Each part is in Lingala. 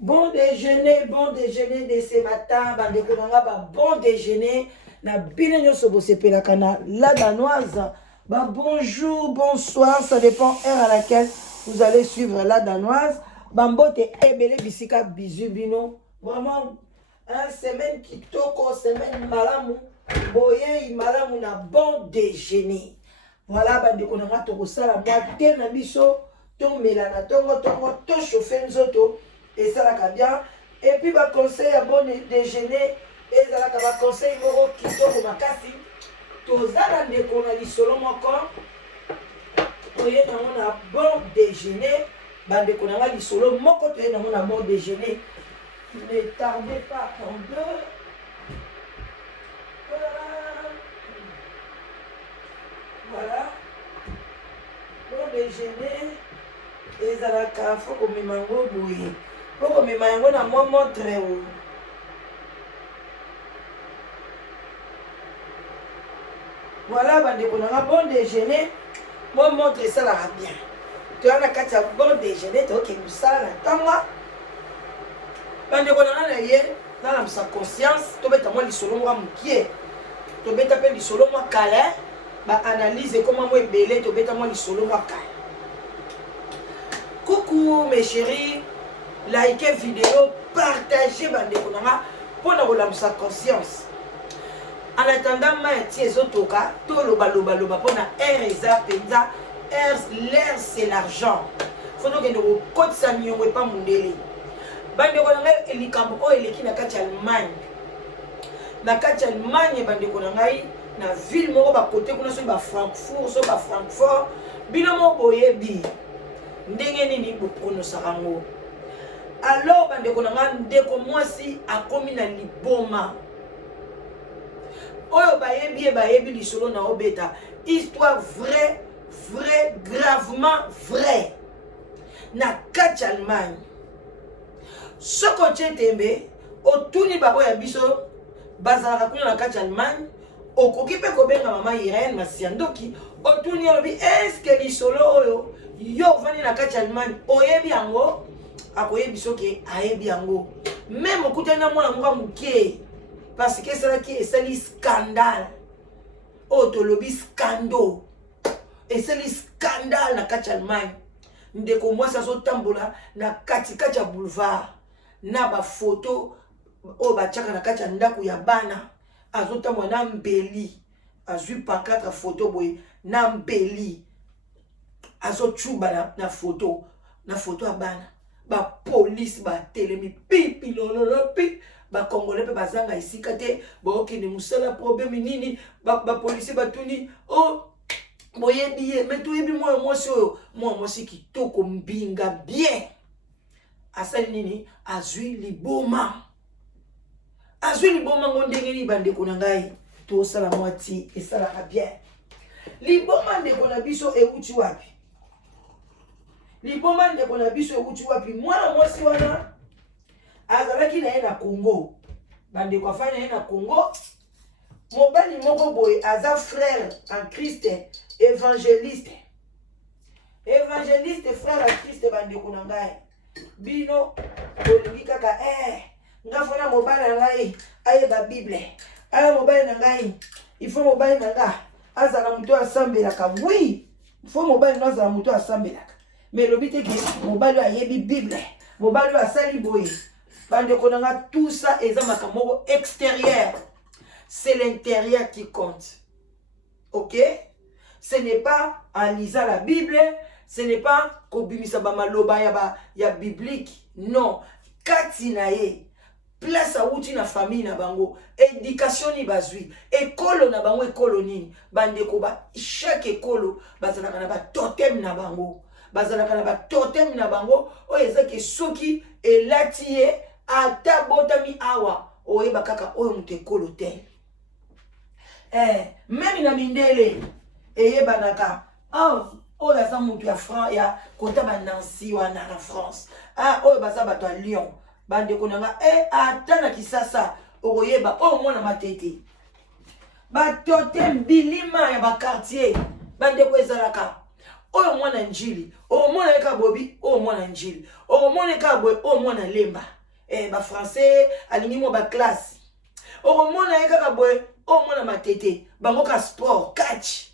Bon déjeuner de ce matin, bandeko nanga bon déjeuner na bino nyonso bosepelaka na la danoise. Bonjour, bonsoir, ça dépend heure à laquelle vous allez suivre la danoise. Bambote ebele bisika bizu bino. Vraiment, semaine kitoko, semaine malamu. Boye malamu na bon déjeuner. Voilà, bandeko nanga tokosala mwa te na biso, to melana tongo to chauffer nzoto. Et ça la bien. Et puis ma conseil à bon déjeuner. Et ça la conseil moro kitoko makasi. Tozala ndeko na lisolo moko. Toye na mona bon déjeuner. Bandeko na lisolo moko toye na mona bon déjeuner. Ne tardez pas en deux. Voilà. Bon déjeuner. Et ça la faut que me mango bouillie. Pour me mango na moi montre où. Voilà, bandeko na bon déjeuner. Moi montre ça là bien. Tu as la carte bon déjeuner, tu as que ça là. Tanga. Bandeko na ye, na sa conscience, to beta moi lisolo moi mukie. To beta pe lisolo moi kala. Ba analyse comment moi belé, to beta moi lisolo moi kala. Coucou mes chéris. Likez vidéo, partagez bandeko nanga pour na sa conscience. En attendant ma tie otoka to loba pour na eza penza l'air c'est l'argent. Faut donc que nous kotsa nyongwe pa mundele. Bandeko nanga elikambo o eleki na kati Allemagne. Na kati Allemagne bandeko nanga na ville moko ba côté kuna so ba Francfort, bino mo boyebi. Ndenge nini bo prononcer ngo. Alors, bandeko nanga ndeko mwasi akomi na liboma. Oyo bayebi lisolo na obeta. Histoire vrai, gravement vrai. Na kati Allemagne. Soko tembe, otuni bako ya biso, bazalaka kuna na kati Allemagne, okoki pe kobenga mama Irene Masiandoki, otuni olobi, est-ce lisolo oyo, yo vani na kati Allemagne, oyebi yango? Akoyebi soki ayebi yango même okutana mwana mwa muke parce que c'est là qui est sali scandale otolobi scandale et c'est le scandale na kati Allemagne ndeko mwasi azotambola na kati ya boulevard na ba photo o ba tchaka na kati ya ndako ya bana azotambola na mbeli azui pancarte photo boy na mbeli azochuba na photo ya bana. Ba police ba telemi pipi lololo pi ba congolais pe bazanga isika te ba okini musala problème nini ba police batuni oh boyebi mais toyebi moi mwasi kitoko mbinga bien asali nini azui liboma ngondenge ni bandeko na ngai to sala mwati esala bien liboma ndeko na biso euti wapi. Liboma ndeko na biso euti wapi mwana mwasi wana azalaki na ye na Congo bandeko afai na ye na Congo mobali moko boye aza frère en Christ évangéliste frère en Christ bandeko na ngai bino olingi kaka nga fona mobali na ngai ayeba Bible mobali na ngai il faut mobali na nga azala muto asambelaka oui il faut mobali na azala muto asambelaka. Mais le but est que mobali ayebi Bible, mobali asali boye. Bandeko nanga tout ça est un makamoko extérieur. C'est l'intérieur qui compte. OK? Ce n'est pas en lisant la Bible, ce n'est pas kobimisa ba maloba ya biblique. Non, kati na ye. Place a outi na famille na bango, éducation ni bazui, école na bango école nini. Bandeko ba chaque école bazalaka na ba totem na bango. Bazalaka na ba totem na bango o ezaki soki elati ye ata botami awa oyeba kaka oyo mutekolo te même na mindele eyebanaka oyo aza mutu ya France ya kota ba Nancy wana na France oyo baza bato ya Lyon bandeko nanga ata na Kisasa okoyeba oyo mwana matete ba totem bilima ya ba quartier bandeko ezalaka oyo mwana njili omona ka bobi oyo mwana njili omona ka boy oyo mwana lemba ba français alingi mo ba classe omona ka boy oyo mwana matete bango ka sport catch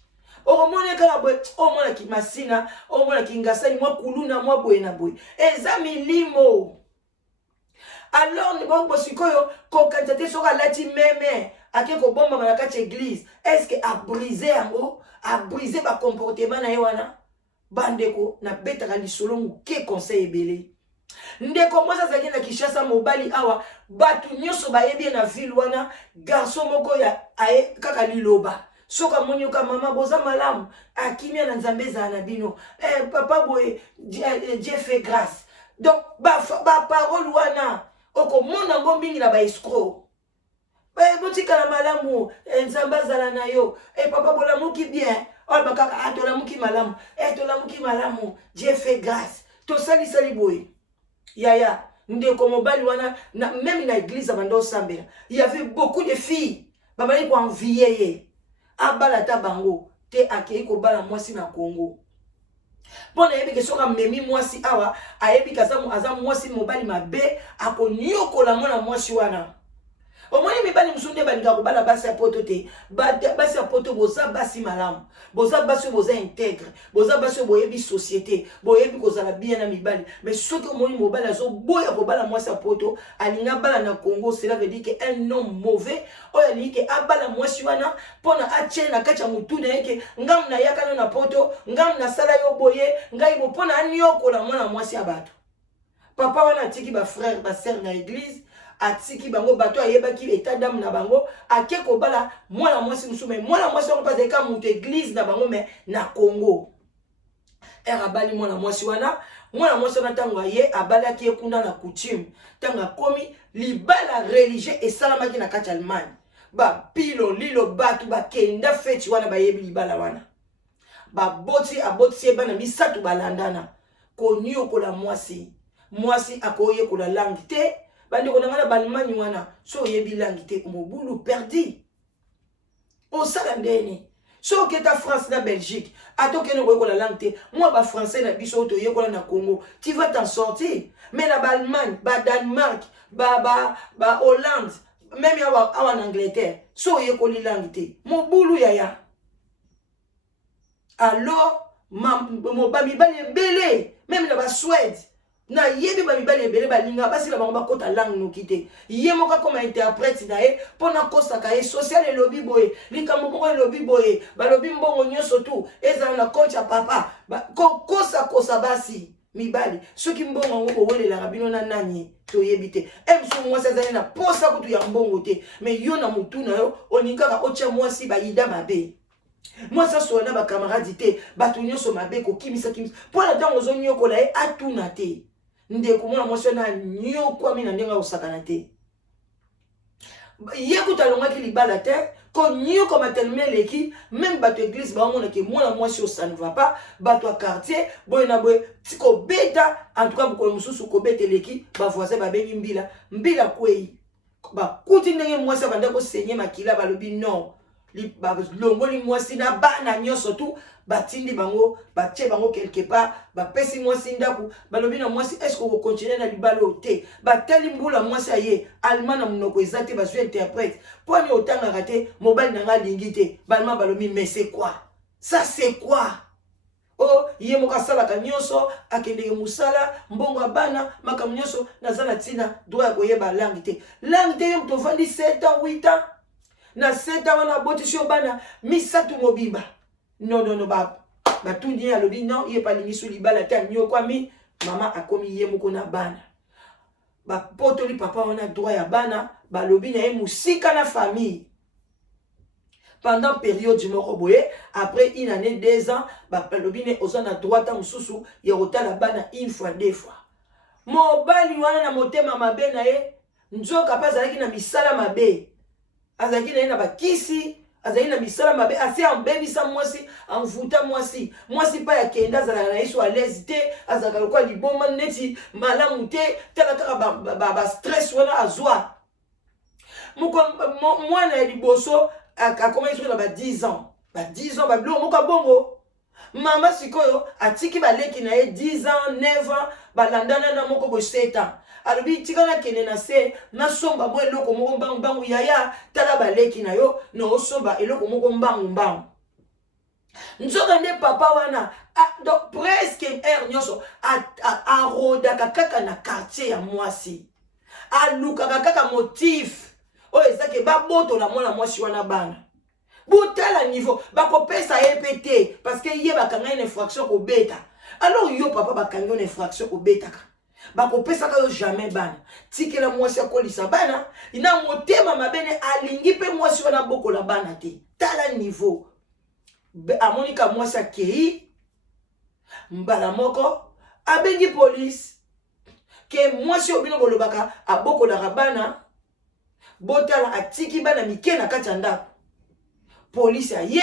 omona ka boy oyo mwana ki masina oyo mwana ki ngasani mwa kuluna mwa boy na boy eza milimo. Alors ni bon bosikoyo ko kantate soka lati meme ake ko bomba na kati église est-ce que a briser yango a briser ba comportement na ye wana bandeko na betaka lisolo muke conseil ebele ndeko mosa zaki na Kishasa mobali awa batu nyoso bayebi na ville wana garçon moko ya aye kaka liloba soka monyoka mama boza malamu akimia na nzambe za na bino papa boye Dieu fait grâce donc ba parole wana oko mona ngo mingi na ba escroc botika na malamu nzambe azala na yo papa bolamuki bien oba kaka atolamuki malamu tolamuki malamu Dieu fait grâce to sali sali boye yaya ndeko mobali wana même na église bando sambela il y avait beaucoup de filles babali ko envier abala ta bango te akei ko bala mwasi na Congo pona yebi ke soka memi mwasi awa ayebi kazamu azamu mwasi mobali mabe akonyokola mwana mwasi wana omoni mibali musunde balinga ko bala basi ya poto te basi ya poto boza basi malamu boza basi boza intègre boza basi boyebi société boyebi kozala bien na mibali mais soki omoni mobali azo boya ko bala mwasi ya poto alinga bala na Congo cela veut dire que un homme mauvais oyo alingi ke abala mwasi wana pona atie na kati ya mutu na yeke ngamu na yakana na poto ngamu na sala yo boye ngai bo pona anyokola mwana mwasi ya bato papa wana atiki ba frère ba sœur na église atiki bango bato ayebaki état d'âme na bango ake ko bala mwana mwasi musume mwana mwasi on passe ka mutu église na bango mais na Congo abali mwana mwasi wana tango ye abalaki ekunda na coutume tango komi libala religieux esalamaki na kati Allemagne ba pilo lilo batu ba kenda feti wana bayebi libala wana ba boti aboti bana misatu balandana konyokola mwasi akoye kola langue te bandi ko ngana balmani wana so yebi langue te mobulu perdi o sala ndeni so keta France na Belgique atoke no ko la langue te moi ba français na biso to yekola na Congo tu vas t'en sortir mais na Allemagne ba Danemark ba Hollande même ya en Angleterre so yekoli langue te mobulu yaya alors mo ba mi bale belé même na ba Suède na yebi ba mibali ebele balinga basi la bango bakota langue nokite ye moka comme interprète na ye pona kosa ka ye social et lobby boy likambo moko lobby boy ba lobby mbongo nyoso tu eza na coach ya papa kosa basi mibali soki mbongo ngo bowelela rabino na nani to yebite emso mwasi zali na posa kutu ya mbongo te mais yo na mutu na yo onikaka ocha mwasi ba yida mabe mwasi so na ba camarade te batu nyoso mabe ko kimisa pona tango zo nyokola ye atuna te ndeko mwana mwasi na nyoko mina ndenga osakana te ye kutalongaki libala te ko nyoko matelme leki même bato église ba mona ke mwana mwasi ça ne va pas bato a quartier boy na boy tiko beta en tout cas boko mususu ko beta leki ba voisin ba bengi mbila kwei ba kuti ndenge mwasi banda ko senye makila ba lobi non longoli mwasi na bana nyoso tu batindi bango batie bango quelque part bapesi mwasi ndaku balobi na mwasi est-ce qu'on va continuer na libalo te batali mbula mwasi aye allemand na munoko ezate ba jeu interprète poni otanga raté mobile na nga lingi te balma balobi mais c'est quoi ça c'est quoi oh ye moka sala ka nyoso akende musala mbongo bana makam nyoso nazala tina droit koyeba langue te yo to vandi 7 ans 8 ans na 7 ans wana botisho bana misatu mobimba non ba tundi ya lobi non ye pa lingi suli bala ta nyoko ami mama akomi ye moko na bana ba potoli papa wana droit ya bana ba lobi na ye musika na famille pendant période moko boye après une année 2 ans ba lobi ne ozana droit ta mususu ya otala bana une fois 2 fois mobali wana na motema mabe na ye nzoka pa zalaki na misala mabe azaki na bakisi azaki na misala mabe asi ambebisa mwasi amvuta mwasi pa ya kenda zala na yesu à l'aise te azaka lokwa liboma neti malamu te tala kaka ba stress wana azwa mwana ya liboso akoma yesu na ba 10 ans ba 10 ans ba blo moka bongo Mama sikoyo atiki baleki na ye 10 ans 9 ans balandana na moko bo 7 ans alobi tika na kene na se na somba mo eloko moko mbangu yaya tala baleki na yo no somba eloko moko mbangu nzoka nde papa wana donc presque nyoso arodaka kaka na quartier ya mwasi alukaka kaka motif oyo ezake babotola mwana mwasi wana bana botala niveau bakopesa ye pete parce que ye bakanga une infraction kobeta alors yo papa bakanga une infraction kobetaka bakopesaka yo jamais bana tikela mwasi akolisa bana ina motema mabene alingi pe mwasi wana bokola bana te tala niveau amonika mwasi akei mbala moko abengi police ke mwasi obino bolobaka abokolaka bana botala atiki bana mike na kati ya ndako police aye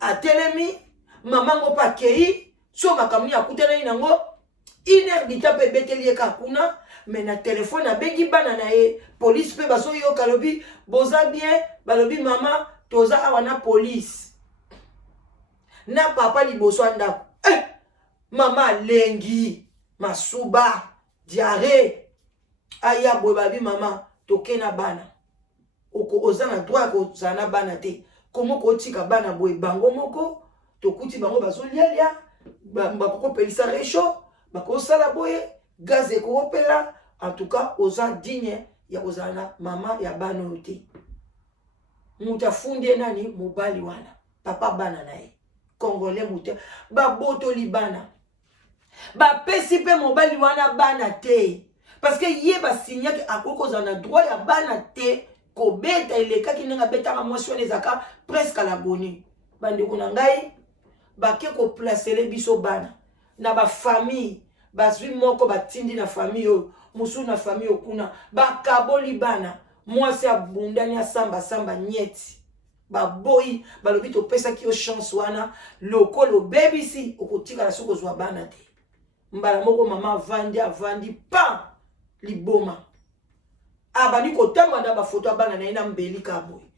atelemi mamango pa kei so makamuni akutana nango iner dita pe beteli eka kuna mais na telefone abengi bana na ye police pe baso yo kalobi boza bien balobi mama toza awa na police na papa liboso ndako mama lengi masuba diarrhée aya boy babi mama tokena bana oko ozana droit ko zana bana te komo ko tika bana boy bango moko tokuti bango bazolialia bakoko pelisa recho bako sala boye gaz ko opela en tout cas oza digne ya ozana mama ya bana ote muta fundi nani mobali wana papa bana nae congolais muta babotoli bana bapesi pe mobali wana bana te parce que ye basinya ke akoko zana droit ya bana te kobeta elekaki ndenge abetaka mwasi wana ezaka presque à la boni bandeko na ngai bake koplacele biso bana na bafamille bazwi moko batindi na famille oyo mosusu na famille okuna bakaboli bana mwasi abundani asamba nyeti baboyi balobi topesaki yo chance wana lokolo bebisi okotikala soki ozwa bana te mbala moko mama avandi pa liboma abandi kotamba na bafoto ya bana na ye na mbeli kaboye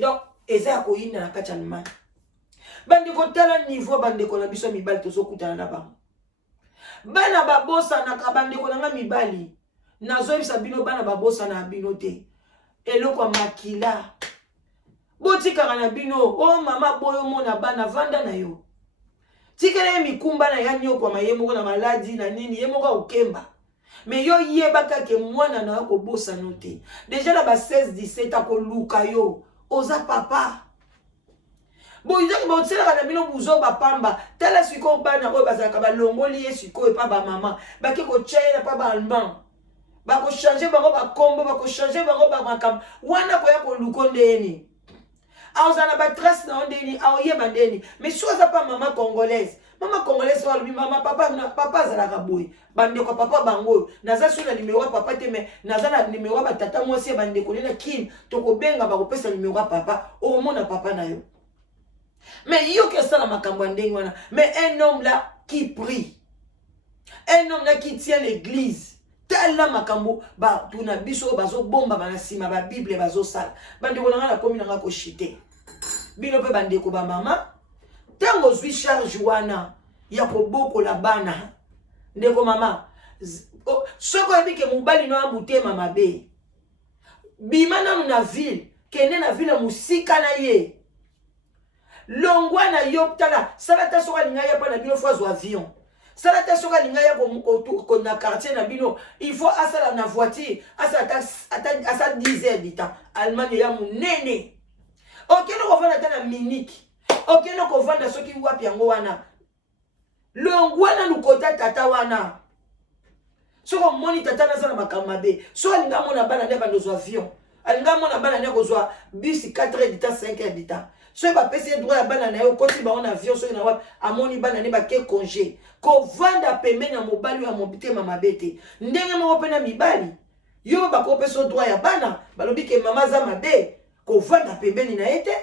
donc eza ya koyinda na kati ya limani bandeko tala niveau bandeko na biso mibali tozokutana na bango bana babosanaka bandeko na nga mibali nazoyebisa bino bana babosana na bino te eloko makila botikaka na bino o mama boyo mona bana vanda na yo tikela ye mikumba na ya nyokwama ye moko na maladi na nini ye moko okemba mais yo yebaka ke mwana na yo kobosana te déjà na ba 16 17 akoluka yo oza papa boyizaki botiselaka na bino buzo bapamba tala sikoyo bana oyo bazalaka balongoli ye sikoyo epa bamama bake kochaina pa baalman bakochange bango bakombo bakochange bango bamakambo wana koya koluka ndeni aozala batrace na yo ndeni aoyeba ndeni mais so aza pa mama congolaise walobi mama papa azalaka boye bandeko papa bango naza so na nimero ya papa te mais naza na nimero ya batata mwasi ya bandeko nena kini tokobenga bakopesa nimero ya papa omona papa na yo mais yo ke sala makambo ya ndenge wana mais un homme là qui prie un homme là qui tient l'église tala makambo batuna biso bazobomba bana sima ba bible bazosala bandeko nanga na komi nanga koshite bino pe bandeko ba mama tango zwi charge wana ya kobokola bana ndeko mama soko ebike mobali no amutema mabe bima nanu na ville kende na ville musika na ye longwa na yo tala salata soka linga ya pa na bino fois avion salata soka linga ya ko na quartier na bino il faut asala na voiture asa 10 heures du temps Allemagne ya munene okeno ko vanda na minute okeno ko vanda soki wapi yango wana longwa na lukota tata wana soko moni tata na sala makamabe so alinga mona bana ne bandozo avion alinga mona bana ne kozwa bus 4 heures du temps 5 heures du temps so ba pesi droit ya bana na yo koti ba on avion so na wapi amoni bana ne ba ke congé ko vanda pembeni ya mobali ya mobitema mabete ndenge moko pena mibali yo ba ko pesa droit ya bana balobi ke mama za mabe ko vanda pembeni na ete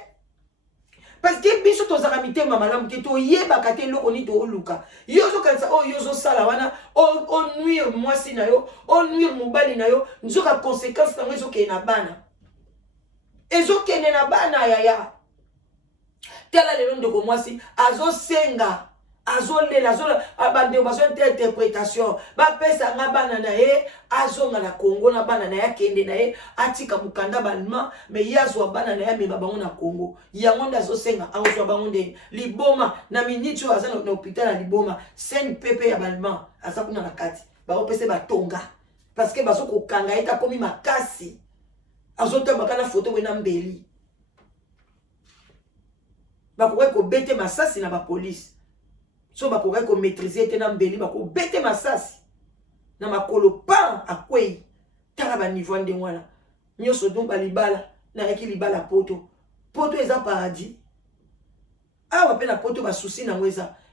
parce que biso tozaka mitema malamu te toyebaka te eloko nini tooluka yo ozokanisa oyo yo ozosala wana onuire mwasi na yo onuire mobali na yo nzoka conséquence nango ezokende na bana yaya tala lelo ndeko mwasi azosenga azolela abande bazo interprétation bapesa nga bana na ye azonga na Congo na bana na ye akende na ye atika mukanda balma me yazwa bana na ye meba bango na Congo yango nda azosenga azwa bango nde liboma na miniti oyo aza na hôpital ya liboma sen pepe ya balma aza kuna na kati baopese batonga parce que bazo kokanga ye takomi makasi azotambaka na foto na mbeli bakoki kobete masasi na bapolisi so bakoki komaîtriser te na mbeli bakobete masasi na makolo pan akwei tala baniveau ndenge wana nyonso donc balibala nayaki libala poto eza paradis awa mpe na poto basusi nango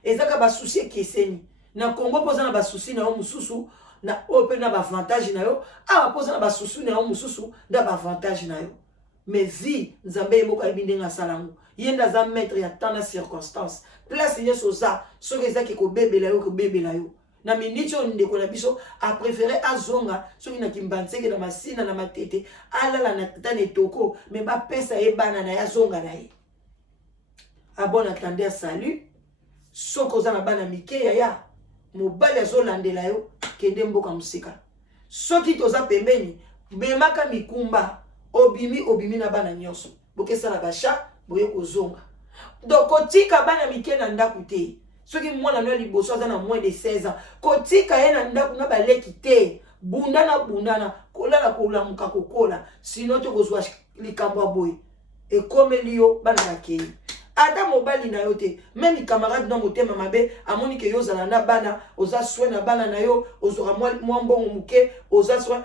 ezaka basusi ekeseni na Congo mpoza na basusi na yo mosusu na oyo mpe na bavantage na yo awa mpoza na basusi na yo mosusu na bavantage na yo mais vie nzambe yeboka yebi ndenge asala yango ye nde aza maître ya temps na circonstance place nyonso oza soki ezaki kobebela yo na miniti oyo ndeko na biso apréféré azonga soki na kimbanzeke na masina na matete alala na tata na etoko me bapesa ye bana na ye azonga na ye abon attendez salut soki oza na bana mike yaya mobali azolandela yo kende mboka mosika soki toza pembeni memaka mikumba obimi na bana nyonso bokesala basha boye kozonga donc kotika bana mike na ndako te soki mwana no liboso aza na moins de 16 ans kotika ye na ndako na baleki te bundana kolala kolamuka kokola sino tokozwa likambo ya boye ekomeli yo bana bakei ata mobali na yo te même camarade na motema mabe amoni ke yo ozala na bana oza soin na bana na yo ozora mwa mbongo muke oza soin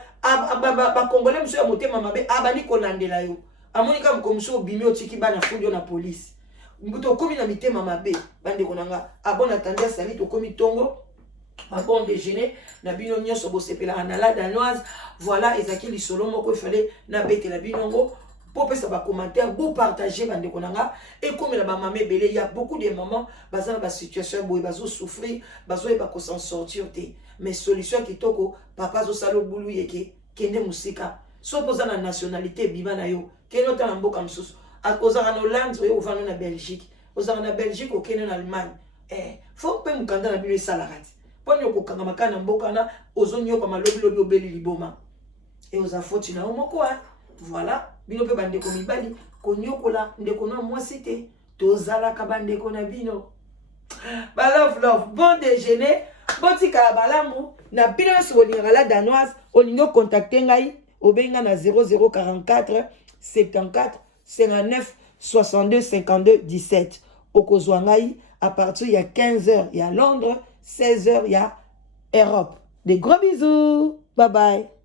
bakongole mosusu ya motema mabe abandi kolandela yo amoni ka mokomosu obimi otiki bana fundi yo na polisi tokomi na mitema mabe bandeko na nga abon attendez sali tokomi tongo bon déjeuner na bino nyonso bosepelaka na la danoise voilà ezaki lisolo moko ifale na betela binongo pour pesa ba commentaire pour partager bandeko na nga et comme la maman ebele il y a beaucoup de mamans baza na ba situation boye bazo souffrir bazo eba ko s'en sortir te mais solution kitoko papa zo salo bulu yeke kende musika so poza na nationalité bima na yo keno ta na mboka msusu akozaka na Hollande oyo ovanda na Belgique ozaka na Belgique okende na Allemagne faut pe mukanda na bino esalaka ti poni okokanga makana na mboka na ozonyoka malobi obeli liboma et oza foti na omoko voilà bino pe bandeko mibali konyokola ndeko na mwasi te tozalaka bandeko na bino love bon déjeuner botika balamu na bino so bolingaka la danoise olingo contacter ngai obenga na 0044 74 59 62 52 17 okozwa ngai à partir il y a 15h il y a Londres 16h il y a Europe. Des gros bisous, bye bye.